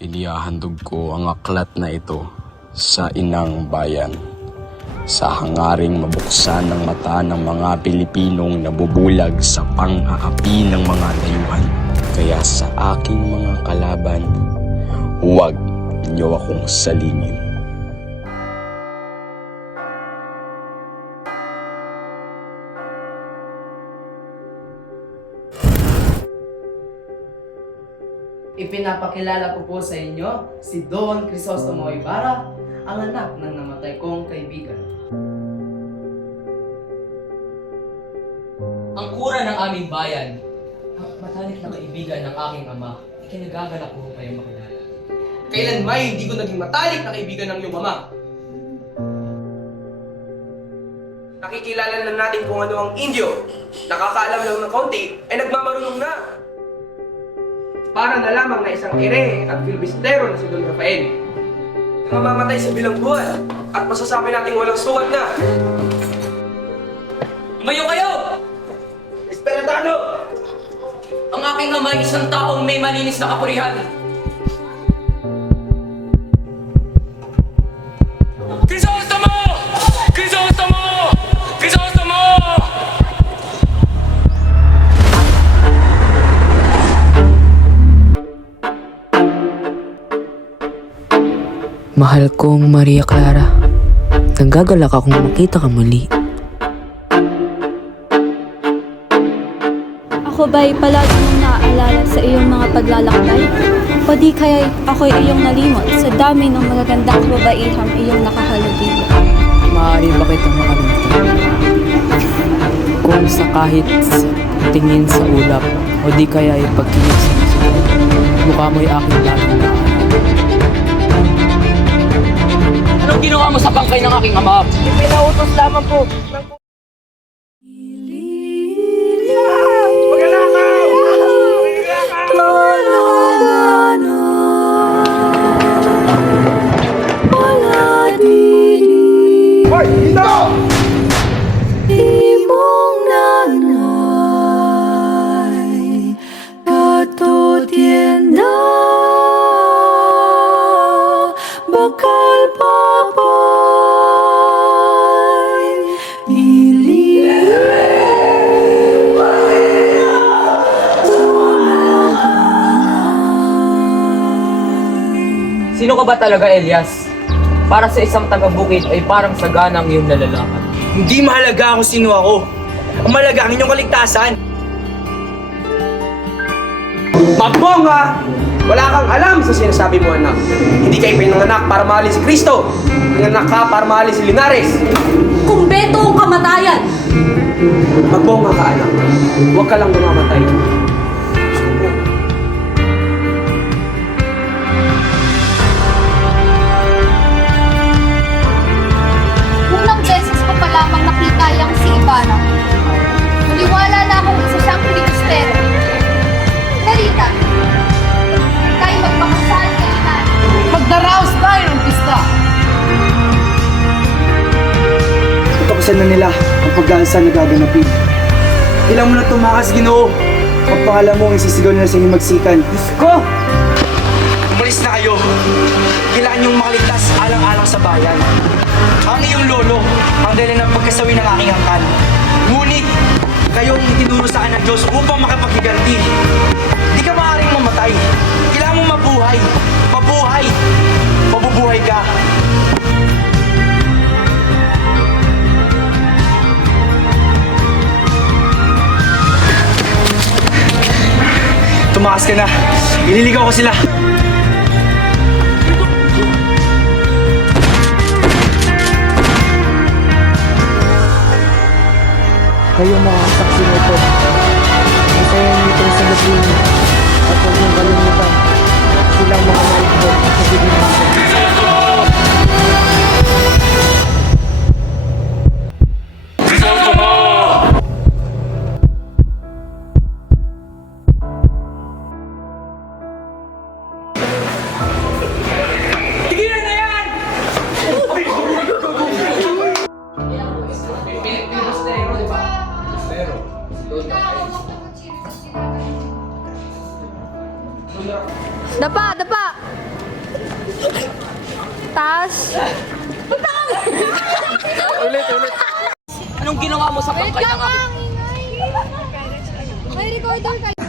Inihahandog ko ang aklat na ito sa inang bayan, sa hangaring mabuksan ng mata ng mga Pilipinong nabubulag sa pang-aapi ng mga dayuhan. Kaya sa aking mga kalaban, huwag niyo akong salingin. Ipinapakilala ko po sa inyo si Don Crisostomo Ibarra, ang anak ng namatay kong kaibigan. Ang kura ng aming bayan, ang matalik na kaibigan ng aking ama, ikinagagalak ko kayo makilala. Kailan may hindi ko naging matalik na kaibigan ng iyong ama. Nakikilala na natin kung ano ang Indio. Nakakaalam lang ng kaunti ay nagmamarunong na. Para na lamang na isang ere at filibustero na si Don Rafael. Namamatay sa bilangguan at masasabi nating walang sukat na. Tumayo kayo! Esperantano! Ang aking ama ay isang taong may malinis na kapurihan. Crisostomo! Crisostomo! Crisostomo! Mahal kong Maria Clara, nagagalak akong makita ka muli. Ako ba'y palagi mong naaalala sa iyong mga paglalakbay? O di kaya ako'y iyong nalimot sa dami ng magagandang kababaihang iyong nakahalubilo? Maaari ba kitang makalimutan? Kung sa kahit tingin sa ulap, o di kaya ay pagkinig sa musika, mukha mo'y aking laging naalala. Anong ginawa mo sa bangkay ng aking ama? Pinautos lamang po. Magalakaw! Hoy! Dito! Imong nanay, katutien na, bakal papay, Sino ka ba talaga, Elias? Para sa isang taga-bukid ay parang sagana ang iyong nalalaman. Hindi mahalaga kung sino ako. Ang mahalaga ang inyong kaligtasan. Magbonga! Wala kang alam sa sinasabi mo, anak. Hindi kayo pinanganak para mahalin si Kristo. Pinanganak ka para mahalin si Linares. Kumbeto ang kamatayan! Magbonga ka, anak. Huwag ka lang mamamatay. Unang beses ko pa lamang nakita yang si Ibarra. Naniwala na akong isa siyang filibustero. Narita, tayo magpakasal kay Inan. Magdaraos tayo ng pista! Katapusan na nila ang pag-aalsa na gaganapin. Ilang mo na tumakas, Ginoo. Ang pangalan mo ang isisigaw nila sa inyong magsikan. Diyos ko! Umalis na kayo. Kailangan niyong makaligtas alang-alang sa bayan. Ang iyong lolo ang dahilan ng pagkasawi ng aking angkan. Ngunit, kayong itinuro sa akin ng Diyos upang makapaghiganti. Di ka maaaring mamatay. Kailangan mong mabuhay. Mabuhay! Mabubuhay ka. Tumakas ka na. Ililigaw ko sila. Kayo mga saksi nito, masaya nitong sa gabi at huwag niyong kalimutan silang mga maikot sa Pilipinas. Tigilan na yan! Filibustero, di ba? Dapa! Dapa! Tas, Anong ginawa mo sa pangkay ng aking... May recorder kayo.